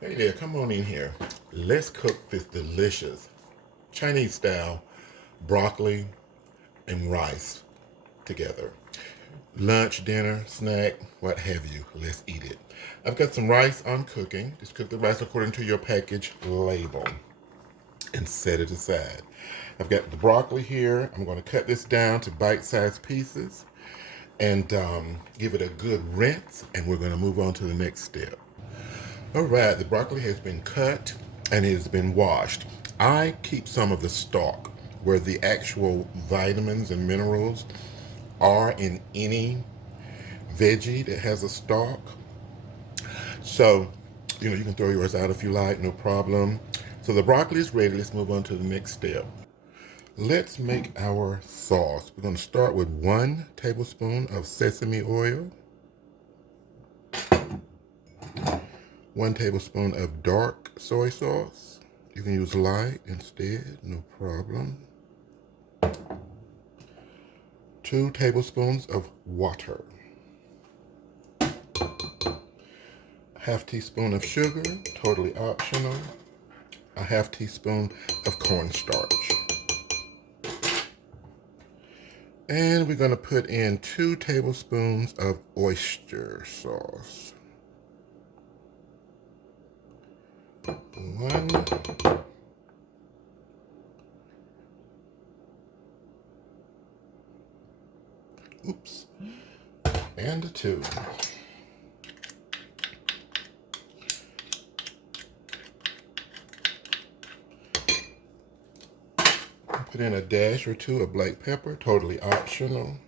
Hey there, come on in here. Let's cook this delicious Chinese style broccoli and rice together. Lunch, dinner, snack, what have you. Let's eat it. I've got some rice on cooking. Just cook the rice according to your package label and set it aside. I've got the broccoli here. I'm going to cut this down to bite-sized pieces and give it a good rinse, and we're going to move on to the next step. All right, the broccoli has been cut and it has been washed. I keep some of the stalk where the actual vitamins and minerals are in any veggie that has a stalk. So, you can throw yours out if you like, no problem. So the broccoli is ready. Let's move on to the next step. Let's make our sauce. We're going to start with 1 tablespoon of sesame oil, 1 tablespoon of dark soy sauce. You can use light instead, no problem. 2 tablespoons of water. Half teaspoon of sugar, totally optional. A half teaspoon of cornstarch. And we're going to put in 2 tablespoons of oyster sauce. 1. Oops. And a 2. Put in a dash or 2 of black pepper, totally optional.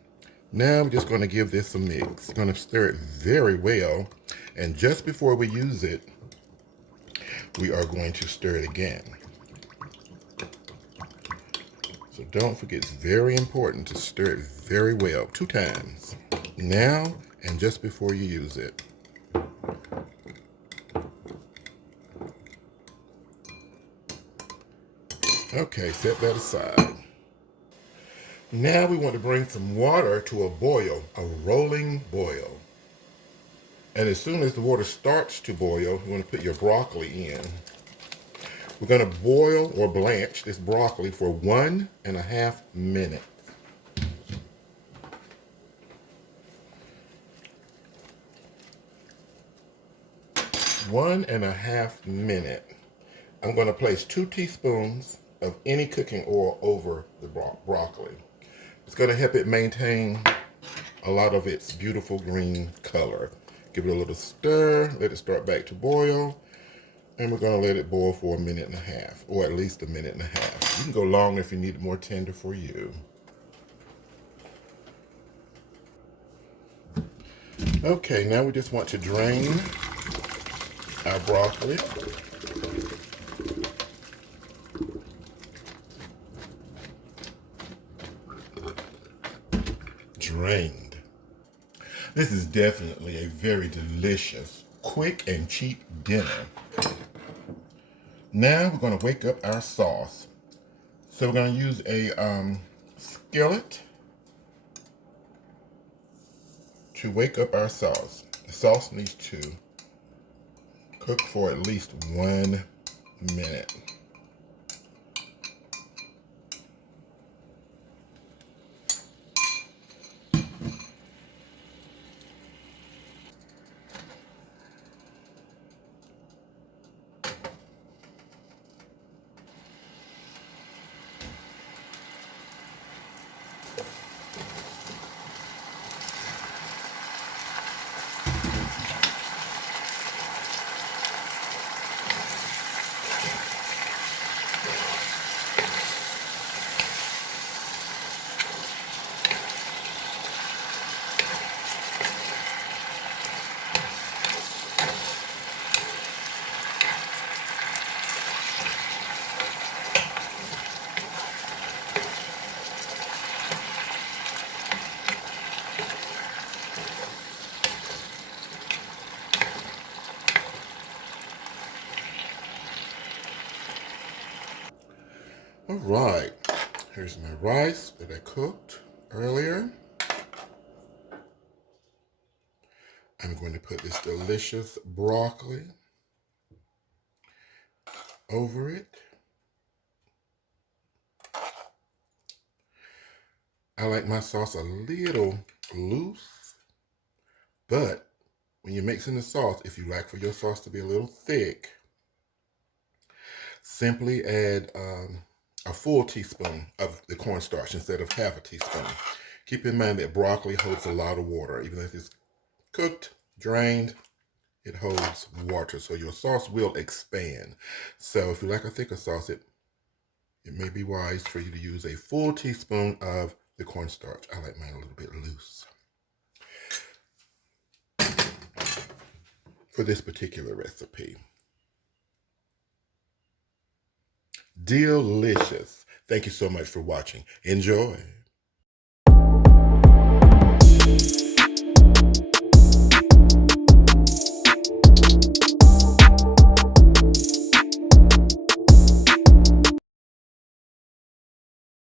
Now we're just going to give this a mix. We're going to stir it very well. And just before we use it, we are going to stir it again. So don't forget, it's very important to stir it very well, 2 times. Now and just before you use it. Okay, set that aside. Now we want to bring some water to a boil, a rolling boil. And as soon as the water starts to boil, you want to put your broccoli in. We're going to boil or blanch this broccoli for 1.5 minutes. 1.5 minutes. I'm going to place 2 teaspoons of any cooking oil over the broccoli. It's going to help it maintain a lot of its beautiful green color. Give it a little stir, let it start back to boil, and we're going to let it boil for 1.5 minutes, or at least 1.5 minutes. You can go longer if you need it more tender for you. Okay, now we just want to drain our broccoli. Drained. This is definitely a very delicious, quick and cheap dinner. Now we're going to wake up our sauce. So we're going to use a skillet to wake up our sauce. The sauce needs to cook for at least 1 minute. All right, here's my rice that I cooked earlier. I'm going to put this delicious broccoli over it. I like my sauce a little loose, but when you're mixing the sauce, if you like for your sauce to be a little thick, simply add a full teaspoon of the cornstarch instead of half a teaspoon. Keep in mind that broccoli holds a lot of water. Even if it's cooked, drained, it holds water, so your sauce will expand. So if you like a thicker sauce, it may be wise for you to use a full teaspoon of the cornstarch. I like mine a little bit loose for this particular recipe. Delicious. Thank you so much for watching. Enjoy.